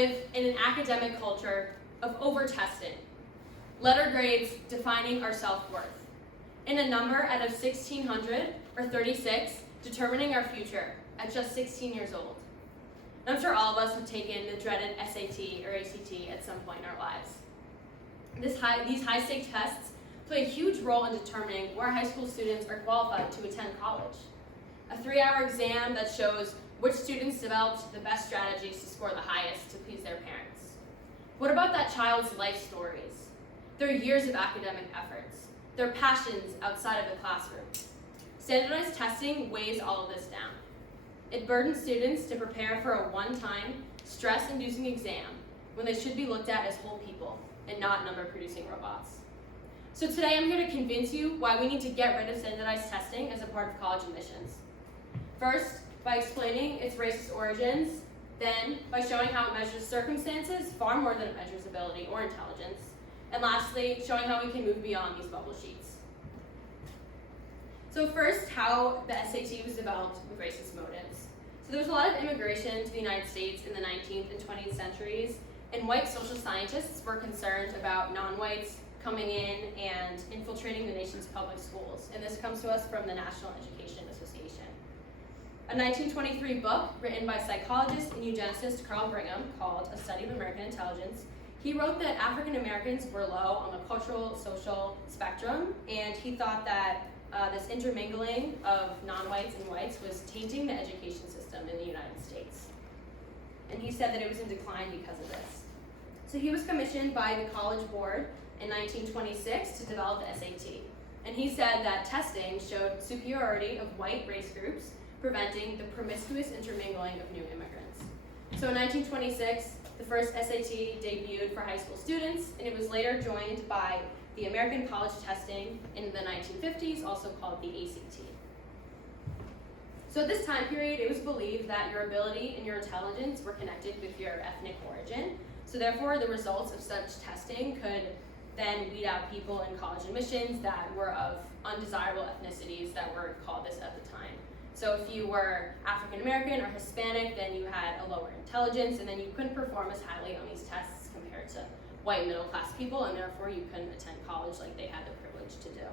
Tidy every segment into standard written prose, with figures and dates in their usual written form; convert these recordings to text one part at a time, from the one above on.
live in an academic culture of over-testing, letter grades defining our self-worth, and a number out of 1,600, or 36, determining our future at just 16 years old. And I'm sure all of us have taken the dreaded SAT or ACT at some point in our lives. These high-stakes tests play a huge role in determining where high school students are qualified to attend college. A 3-hour exam that shows which students developed the best strategies to score the highest to please their parents. What about that child's life stories? Their years of academic efforts, their passions outside of the classroom. Standardized testing weighs all of this down. It burdens students to prepare for a one-time, stress-inducing exam when they should be looked at as whole people and not number-producing robots. So today I'm here to convince you why we need to get rid of standardized testing as a part of college admissions. First, by explaining its racist origins, then by showing how it measures circumstances far more than it measures ability or intelligence, and lastly, showing how we can move beyond these bubble sheets. So first, how the SAT was developed with racist motives. So there was a lot of immigration to the United States in the 19th and 20th centuries, and white social scientists were concerned about non-whites coming in and infiltrating the nation's public schools. And this comes to us from the National Education Association. A 1923 book written by psychologist and eugenicist Carl Brigham called A Study of American Intelligence, he wrote that African Americans were low on the cultural, social spectrum, and he thought that this intermingling of non-whites and whites was tainting the education system in the United States. And he said that it was in decline because of this. So he was commissioned by the College Board in 1926 to develop the SAT. And he said that testing showed superiority of white race groups, preventing the promiscuous intermingling of new immigrants. So in 1926, the first SAT debuted for high school students, and it was later joined by the American College Testing in the 1950s, also called the ACT. So at this time period, it was believed that your ability and your intelligence were connected with your ethnic origin. So therefore, the results of such testing could then weed out people in college admissions that were of undesirable ethnicities that were called this at the time. So if you were African American or Hispanic, then you had a lower intelligence, and then you couldn't perform as highly on these tests compared to white middle class people, and therefore you couldn't attend college like they had the privilege to do.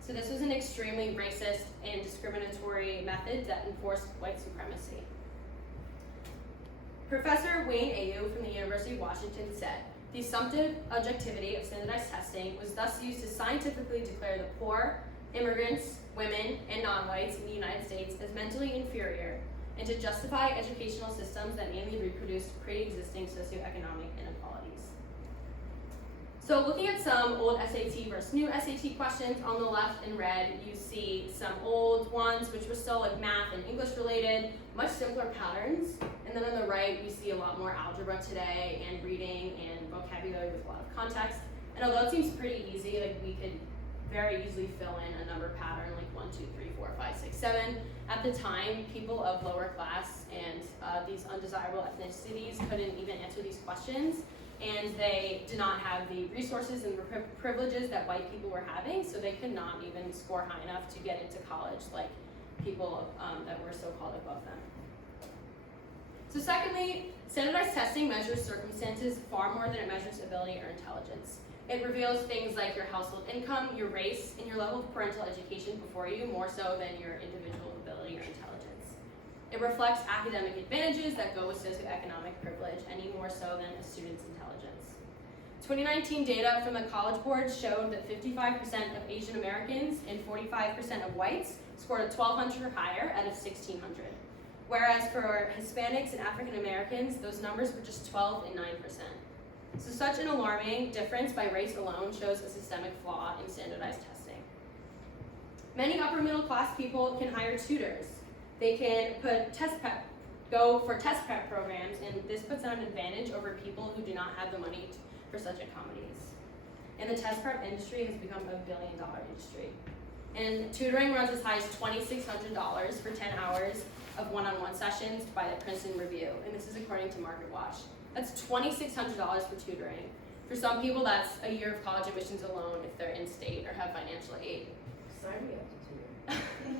So this was an extremely racist and discriminatory method that enforced white supremacy. Professor Wayne Ayu from the University of Washington said, "The assumptive objectivity of standardized testing was thus used to scientifically declare the poor, immigrants, women, and non-whites in the United States as mentally inferior, and to justify educational systems that mainly reproduced pre-existing socioeconomic inequalities." So looking at some old SAT versus new SAT questions, on the left in red, you see some old ones which were still like math and English related, much simpler patterns. And then on the right, we see a lot more algebra today and reading and vocabulary with a lot of context. And although it seems pretty easy, like we could very easily fill in a number pattern like 1, 2, 3, 4, 5, 6, 7. At the time, people of lower class and these undesirable ethnicities couldn't even answer these questions, and they did not have the resources and privileges that white people were having, so they could not even score high enough to get into college like people that were so-called above them. So secondly, standardized testing measures circumstances far more than it measures ability or intelligence. It reveals things like your household income, your race, and your level of parental education before you, more so than your individual ability or intelligence. It reflects academic advantages that go with socioeconomic privilege any more so than a student's intelligence. 2019 data from the College Board showed that 55% of Asian Americans and 45% of whites scored a 1,200 or higher out of 1,600. Whereas for Hispanics and African Americans, those numbers were just 12 and 9%. So such an alarming difference by race alone shows a systemic flaw in standardized testing. Many upper middle class people can hire tutors. They can go for test prep programs, and this puts them at an advantage over people who do not have the money for such economies. And the test prep industry has become a $1 billion industry. And tutoring runs as high as $2,600 for 10 hours of one-on-one sessions by the Princeton Review, and this is according to MarketWatch. That's $2,600 for tutoring. For some people, that's a year of college admissions alone if they're in state or have financial aid. Sign me up to tutor.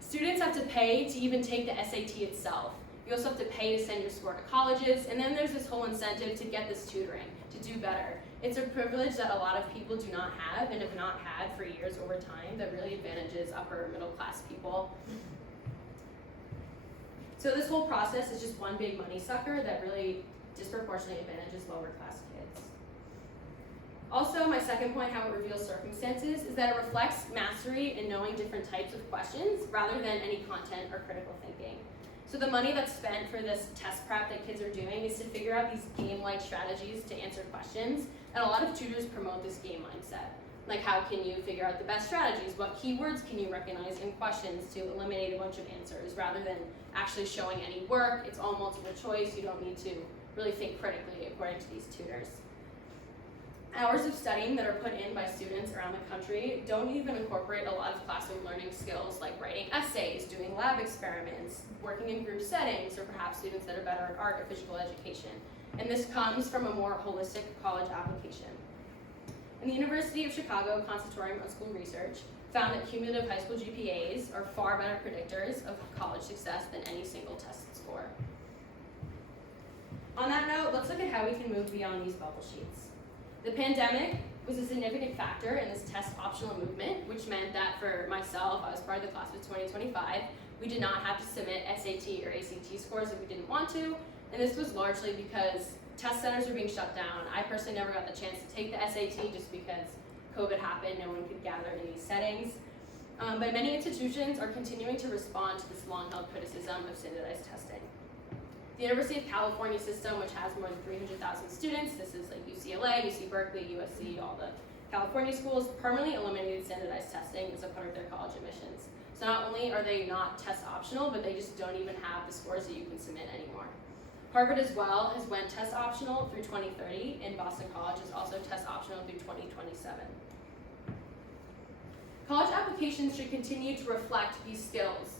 Students have to pay to even take the SAT itself. You also have to pay to send your score to colleges, and then there's this whole incentive to get this tutoring, to do better. It's a privilege that a lot of people do not have and have not had for years over time that really advantages upper middle class people. So this whole process is just one big money sucker that really disproportionately advantages lower class kids. Also, my second point, how it reveals circumstances, is that it reflects mastery in knowing different types of questions rather than any content or critical thinking. So the money that's spent for this test prep that kids are doing is to figure out these game-like strategies to answer questions, and a lot of tutors promote this game mindset. Like, how can you figure out the best strategies? What keywords can you recognize in questions to eliminate a bunch of answers, rather than actually showing any work? It's all multiple choice. You don't need to really think critically, according to these tutors. Hours of studying that are put in by students around the country don't even incorporate a lot of classroom learning skills like writing essays, doing lab experiments, working in group settings, or perhaps students that are better at art or physical education. And this comes from a more holistic college application. And the University of Chicago Consultorium on School Research found that cumulative high school GPAs are far better predictors of college success than any single test score. On that note, let's look at how we can move beyond these bubble sheets. The pandemic was a significant factor in this test optional movement, which meant that for myself, I was part of the class of 2025, we did not have to submit SAT or ACT scores if we didn't want to, and this was largely because test centers were being shut down. I personally never got the chance to take the SAT just because COVID happened, no one could gather in these settings. But many institutions are continuing to respond to this long-held criticism of standardized testing. The University of California system, which has more than 300,000 students, this is like UCLA, UC Berkeley, USC, all the California schools, permanently eliminated standardized testing as a part of their college admissions. So not only are they not test optional, but they just don't even have the scores that you can submit anymore. Harvard as well has went test optional through 2030, and Boston College is also test optional through 2027. College applications should continue to reflect these skills,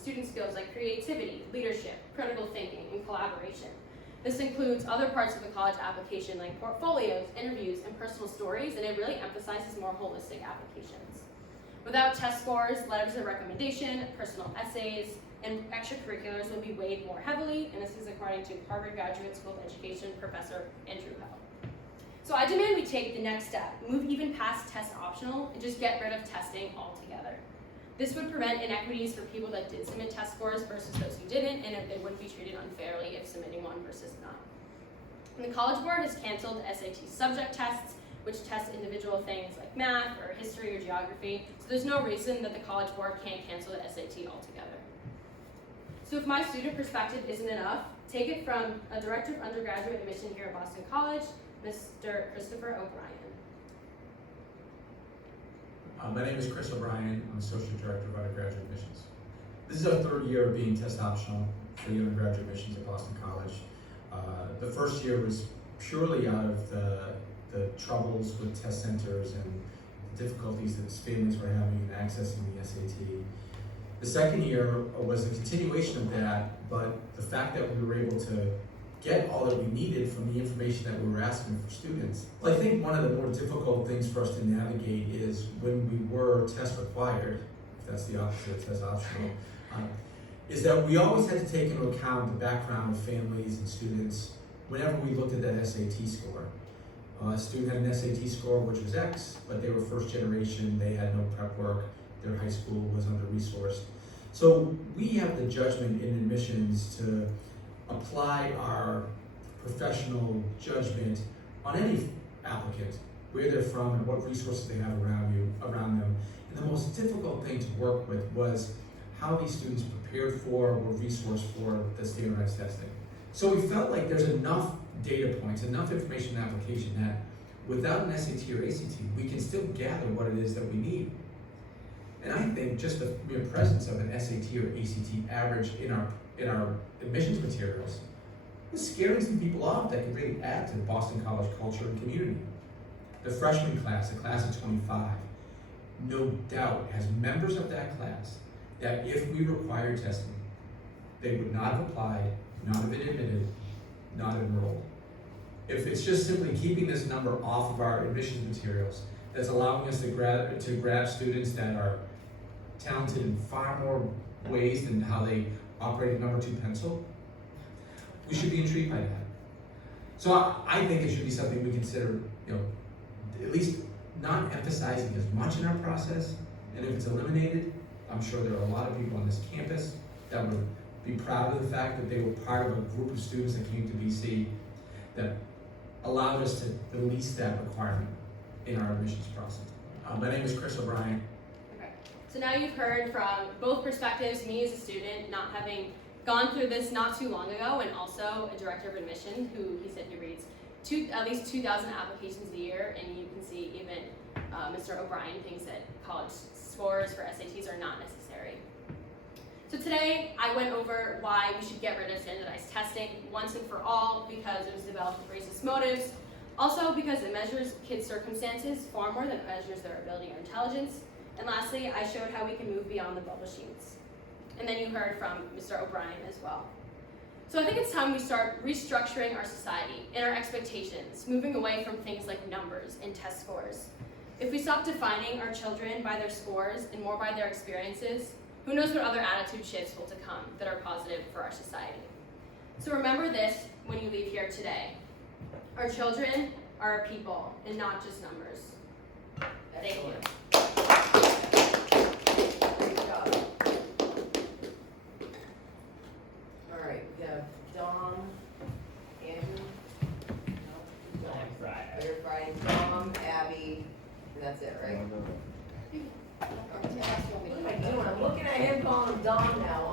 student skills like creativity, leadership, critical thinking, and collaboration. This includes other parts of the college application like portfolios, interviews, and personal stories, and it really emphasizes more holistic applications. Without test scores, letters of recommendation, personal essays, and extracurriculars will be weighed more heavily, and this is according to Harvard Graduate School of Education Professor Andrew Hell. So I demand we take the next step, move even past test optional, and just get rid of testing altogether. This would prevent inequities for people that did submit test scores versus those who didn't, and they wouldn't be treated unfairly if submitting one versus not. And the College Board has canceled SAT subject tests, which test individual things like math or history or geography, so there's no reason that the College Board can't cancel the SAT altogether. So if my student perspective isn't enough, take it from a director of undergraduate admission here at Boston College, Mr. Christopher O'Brien. My name is Chris O'Brien. I'm Associate Director of Undergraduate Admissions. This is our third year of being test optional for the undergraduate admissions at Boston College. The first year was purely out of the troubles with test centers and the difficulties that families were having in accessing the SAT. The second year was a continuation of that, but the fact that we were able to get all that we needed from the information that we were asking for students. Well, I think one of the more difficult things for us to navigate is when we were test required, if that's the opposite of test optional, is that we always had to take into account the background of families and students whenever we looked at that SAT score. A student had an SAT score which was X, but they were first generation, they had no prep work, their high school was under-resourced. So we have the judgment in admissions to apply our professional judgment on any applicant, where they're from and what resources they have around them. And the most difficult thing to work with was how these students prepared for or resourced for the standardized testing. So we felt like there's enough data points, enough information in the application that without an SAT or ACT, we can still gather what it is that we need. And I think just the mere presence of an SAT or ACT average in our admissions materials was scaring some people off that could really add to Boston College culture and community. The freshman class, the class of 25, no doubt has members of that class that if we required testing, they would not have applied, not have been admitted, not enrolled. If it's just simply keeping this number off of our admissions materials, that's allowing us to grab students that are talented in far more ways than how they operate a number two pencil, We should be intrigued by that. So I think it should be something we consider, at least not emphasizing as much in our process. And if it's eliminated, I'm sure there are a lot of people on this campus that would be proud of the fact that they were part of a group of students that came to BC that allowed us to release that requirement in our admissions process. My name is Chris O'Brien. Okay. So now you've heard from both perspectives, me as a student, not having gone through this not too long ago, and also a director of admission who he said he reads at least 2,000 applications a year, and you can see even Mr. O'Brien thinks that college scores for SATs are not necessary. So today I went over why we should get rid of standardized testing once and for all, because it was developed with racist motives, also because it measures kids' circumstances far more than it measures their ability or intelligence, and lastly I showed how we can move beyond the bubble sheets. And then you heard from Mr. O'Brien as well. So I think it's time we start restructuring our society and our expectations, moving away from things like numbers and test scores. If we stop defining our children by their scores and more by their experiences, who knows what other attitude shifts will to come that are positive for our society. So remember this when you leave here today. Our children are a people and not just numbers. Thank you. Great job. All right, we have Dom, Andrew. No, Claire Friday, Dom, Abby, and that's it, right? What am I doing? I'm looking at him calling him Dom now.